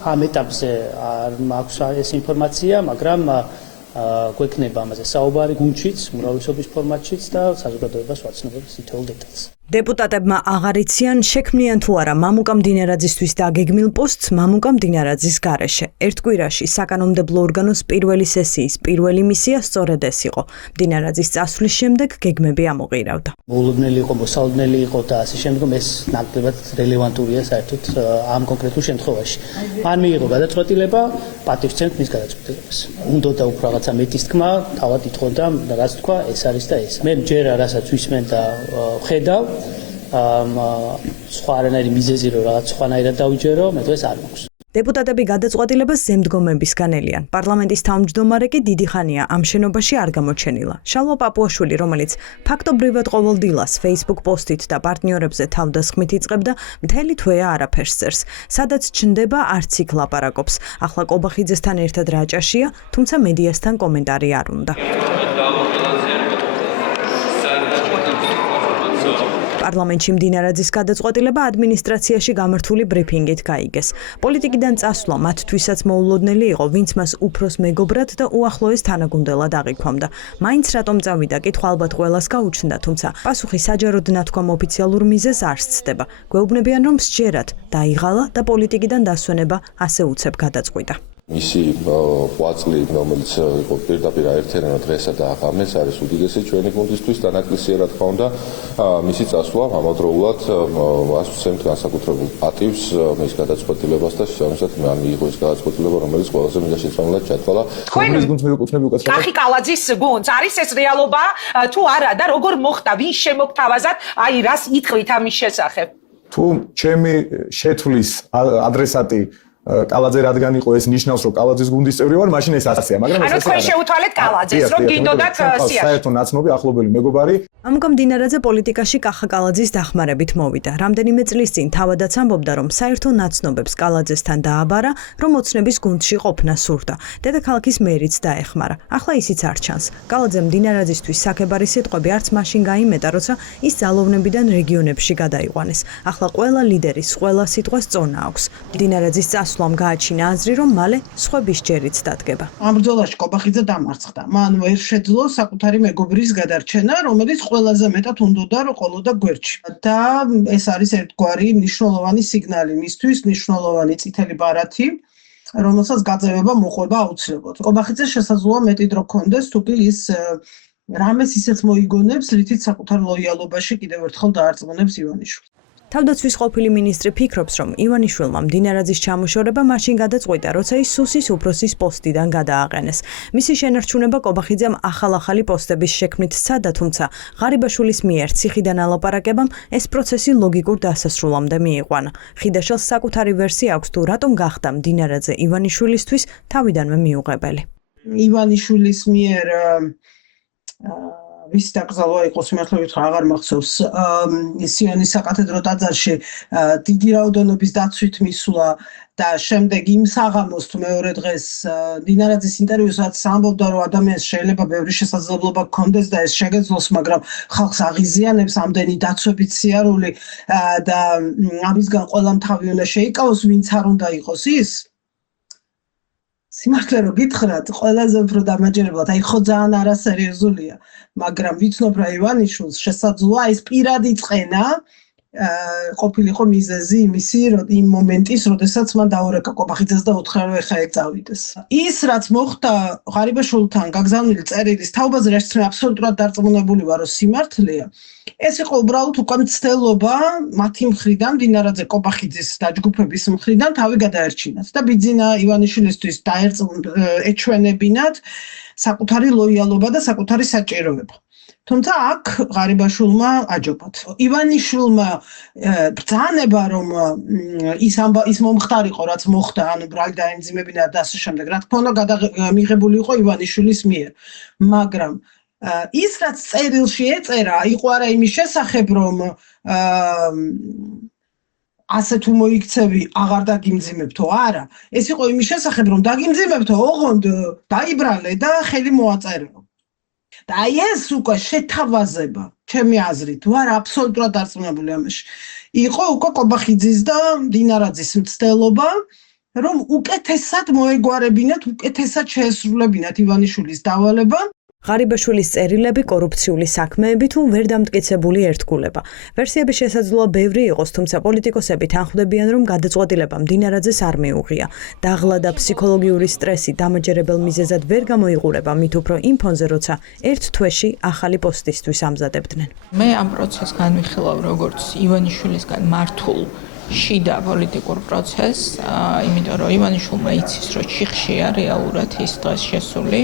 ამ ეტაპზე არ მაქვს ეს ინფორმაცია, მაგრამ გვექნება ამაზე საუბარი გუნდშიც, უმრავლესობის ფორმატშიც და საზოგადოებას ვაცნობებს თითოეულ დეტალს. Deputatებმა აღარ იციან შექმნიან თუ არა მამუკა მდინარაძისთვის დაგეგმილ პოსტს მამუკა მდინარაძის გარეშე. ერთ კვირაში საკანონმდებლო ორგანოს პირველი სესიის პირველი მისია სწორედ ეს იყო. მდინარაძის წასვლის შემდეგ გეგმები ამოღირავდა. მოულოდნელი იყო, მოსალოდნელი იყო და ასე შემდგომ ეს ნაკლებად რელევანტურია საერთოდ ამ კონკრეტულ შემთხვევაში. მან მიიღო გადაწყვეტილება, პატივცემთ მის გადაწყვეტილებას. უნდა უფრო რაღაცა მეტის თქმა, თავად ითხოვდა, რაც თქვა, ეს არის და ეს. მე მჯერა რასაც ვისმენ და ხედავ სხვა არანაირი მიზეზი რომ რაღაც სხვანაირად დავიჯერო, მე დღეს არ მაქვს. Deputatები გადაწყვეტილებას ზემდგომებისგან ელიან. პარლამენტის თავმჯდომარე კი დიდი ხანია ამ შენობაში არ გამოჩენილა. შალვა პაპუაშვილი, რომელიც ფაქტობრივად ყოველ დილას Facebook პოსტით და პარტნიორებზე თავდასხმით იწყებდა, მთელი თვეა არაფერს წერს. სადაც ჩნდება, არც იქ ლაპარაკობს. ახლა კობახიძესთან ერთად რაჭაშია, თუმცა მედიასთან კომენტარი არ უნდა. პარლამენტში მდინარაძის გადაწყვეტილება ადმინისტრაციაში გამართული ბრიფინგით გაიგეს. პოლიტიკიდან წასვლა მათთვისაც მოულოდნელი იყო, ვინც მას უფროს მეგობრად და უახლოეს თანაგუნდელად აღიქვამდა. მაინც რატომ წავიდა, კითხვა ალბათ ყველას გაუჩნდა, თუმცა პასუხი საჯაროდ ნათქვამ ოფიციალურ მიზეზს არ სცდება. გვეუბნებიან, რომ სჯერად დაიღალა და პოლიტიკიდან დასვენება ასე უცებ გადაწყვიტა. მისი ყვაწლი, რომელიც იყო პირდაპირ აერთიანება დღესა და აღამეს, არის უდიდესი ჩვენი გუნდისთვის და ნაკლისია, რა თქმა უნდა, მისი წასვლა ამავდროულად ასვცემთ განსაკუთრებულ პატივს მის გადაწყვეტილებას და შესაბამისად მან მიიღო ის გადაწყვეტილება, რომელიც ყველაზე მიზანშეწონილად ჩათვალა. თქვენ გუნდს მიეკუთვნები უკაცრავად? კახი კალაძის გუნდს არის ეს რეალობა თუ არა და როგორ მოხდა, ვის შემოგთავაზად, აი რას იტყვით ამის შესახებ? თუ ჩემი შეთვლის ადრესატი კალაძე რადგან იყო ეს ნიშნავს რომ კალაძის გუნდის წევრი ვარ, მაშინ ეს ასეა, მაგრამ ეს თქვენ შეუთვალეთ კალაძეს, რომ გინდოდათ სიაში. საერთო ნაცნობი ახლობელი მეგობარი. მამუკა მდინარაძე პოლიტიკაში კახა კალაძის დახმარებით მოვიდა. რამდენიმე წლის წინ თავადაც ამბობდა, რომ საერთო ნაცნობებს კალაძესთან დააბარა, რომ ოცნების გუნდში ყოფნა სურდა. დედაქალაქის მერიც დაეხმარა. ახლა ისიც არ ჩანს. კალაძემ მდინარაძისთვის საქებარი სიტყვები არც მაშინ გაიმეტა, როცა ის ძალოვნებიდან რეგიონებში გადაიყვანეს. ახლა ყველა ლიდერის ყველა სიტყვას წონა აქვს. მდინარაძის სვლამ გააჩინა აზრი, რომ მალე სხვების ჯერიც დადგება. ამ ბრძოლაში კობახიძე დამარცხდა. მან ვერ შეძლო საკუთარი მეგობრის გადარჩენა, რომელიც ყველაზე მეტად უნდოდა რომ ყოლოდა გვერდში. და ეს არის ერთგვარი მნიშვნელოვანი სიგნალი მისთვის, მნიშვნელოვანი წითელი ბარათი, რომელსაც გაძევება მოყვება აუცილებლად. კობახიძე შესაძლოა მეტი დრო ქონდეს, თუ კი ის რამეს ისეც მოიგონებს, რითიც საკუთარ ლოიალობაში კიდევ ერთხელ დაარწმუნებს ივანიშვილს. თავდაცვის ყოფილი მინისტრი ფიქრობს, რომ ივანიშვილმა მდინარაძის ჩამოშორება მაშინ გადაწყვიტა, როცა ის სუსის უფროსის პოსტიდან გადააყენეს. მისი შენარჩუნება კობახიძემ ახალ-ახალი პოსტების შექმნით სცადა, თუმცა ღარიბაშვილის მიერ ციხიდან ალაპარაკებამ ეს პროცესი ლოგიკურ დასასრულამდე მიიყვანა. ხიდაშელს საკუთარი ვერსია აქვს, თუ რატომ გახდა მდინარაძე ივანიშვილისთვის თავიდანვე მიუღებელი. ივანიშვილის მიერ ვის დაკრძალვა იყო სიმართლებით აღარ მახსოვს სიონის საკათედრო ტაძარში დიდი რაოდენობის დაცვით მისვლა და შემდეგ იმ საღამოს თუ მეორე დღეს დინარაძის ინტერვიუსაც ამბობდა რომ ადამიანს შეიძლება ბევრი შესაძლებლობა ჰქონდეს და ეს შეგეძლოს, მაგრამ ხალხს აღიზიანებს ამდენი დაცვებით სიარული და ამისგან ყველამ თავი უნდა შეიკავოს, ვინც არ უნდა იყოს ის. სიმართლე რომ გითხრათ, ყველაზე უფრო დამაჯერებლად, აი ხო ძალიან არასერიოზულია, მაგრამ ვიცნობ რა ივანიშვილს შესაძლოა ეს პირადი წყენა ყოფილიყო მიზეზი იმისი, რომ იმ მომენტის, როდესაც მან დაურეკა კობახიძეს და უთხრა რომ ეხა ეგ წავიდეს. ის რაც მოხდა ღარიბაშვილთან გაგზავნილი წერილის თაობაზე, რაც აბსოლუტურად დარწმუნებული ვარ, რომ სიმართლეა. ეს იყო უბრალოდ უკვე მცდელობა მათი მხრიდან, დინარაძე კობახიძის დაჯგუფების მხრიდან თავი გადაერჩინათ და ბიძინა ივანიშვილისთვის ეჩვენებინათ საკუთარი ლოიალობა და საკუთარი საჭიროება. თუმცა აქ ღარიბაშვილმა აჯობათ. ივანიშვილმა ბრძანება რომ ის მომხდარიყო, რაც მოხდა, ანუ ბრალი დაემძიმებინა და ასე შემდეგ, რა თქმა უნდა მიღებული იყო ივანიშვილის მიერ, მაგრამ ის რაც წერილში ეწერა, იყო არა იმის შესახებ, რომ ასე თუ მოიქცევი, აღარ დაგიმძიმებთო, არა. ეს იყო იმის შესახებ, რომ დაგიმძიმებთო, ოღონდ დაიბრალე და ხელი მოაწერო. და აი ეს უკვე შეთავაზება, ჩემი აზრით, ვარ აბსოლუტურად დარწმუნებული ამაში. იყო უკვე კობახიძის და დინარაძის მცდელობა რომ უკეთესად მოეგვარებინათ, უკეთესად შეესრულებინათ ივანიშვილის დავალება. ღარიბაშვილის წერილები, კორუფციული საქმეები თუ ვერ დამტკიცებული ერთგულება. ვერსიები შესაძლოა ბევრი იყოს, თუმცა პოლიტიკოსები თანხმდებიან, რომ გადაწყვეტილება მდინარაძეს არ მიუღია. დაღლა და ფსიქოლოგიური სტრესი დამაჯერებელ მიზეზად ვერ გამოიყურება, მით უფრო იმ ფონზე, როცა ერთ თვეში ახალი პოსტისთვის ამზადებდნენ. მე ამ პროცესს განვიხილავ როგორც ივანიშვილისგან მართულ შიდა პოლიტიკურ პროცესს, იმიტომ რომ ივანიშვილმა იცის, რომ ჩიხშია რეალურად ის დღეს შესული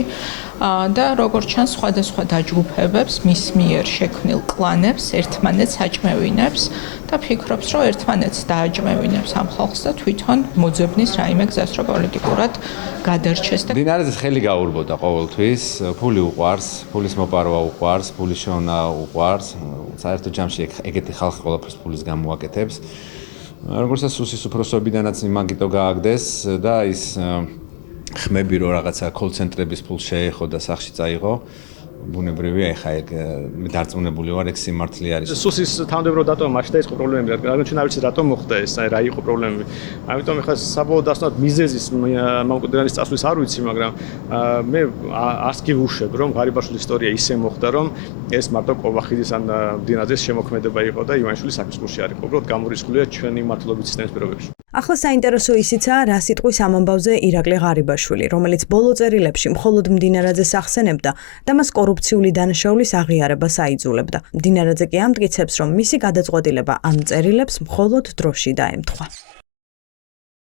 და როგორც ჩანს სხვადასხვა დაჯგუფებებს მის მიერ შექმნილ კლანებს ერთმანეთს აჭმევინებს და ფიქრობს, რომ ერთმანეთს დააჭმევინებს ამ ხალხს და თვითონ მოძებნის რაიმე გზას, რომ პოლიტიკურად გადარჩეს და მდინარაძეს ხელი გაურბოდა ყოველთვის, ფული უყვარს, ფულის მოპარვა უყვარს, ფულის შოვნა უყვარს, საერთო ჯამში ეგეთი ხალხი ყველაფერს ფულის გამოაკეთებს. Როგორცაც სუსის უფროსობიდანაც იმაგიტო გააგდეს და ის ხმები რო რაღაცა კოლცენტრების ფულს შეეხო და სახში წაიღო, ბუნებრივია ეხა ეგ მე დარწმუნებული ვარ ეგ სიმართლე არის. სუსის თანამდებრო დატომა მაშინ ის პრობლემები რა ჩვენ არ ვიცით რატომ მოხდა ეს, რა იყო პრობლემები. ამიტომ ეხა საბოლოო დასწრად მიზეზის მამკვიდრეობის წასვლის არ ვიცი, მაგრამ მე არც კი ვუშვებ რომ ღარიბაშვილის ისტორია ისე მოხდა რომ ეს მარტო კოვახიძის ან მდინაძეს შემოქმედება იყო და ივანიშვილის საქმის გულში არ იყო, უბრალოდ გამორიცხულია ჩვენი მართლობის სისტემის პირობებში. ახლა საინტერესო ისიცაა, რა სიტყვის ამ ამბავზე ირაკლი ღარიბაშვილი, რომელიც ბოლო წერილებში მხოლოდ მდინარაძეს ახსენებდა და მას კორუფციული დანაშაულის აღიარებას აიძულებდა. მდინარაძე კი ამტკიცებს, რომ მისი გადაწყვეტილება ამ წერილებს მხოლოდ დროში დაემთხვა.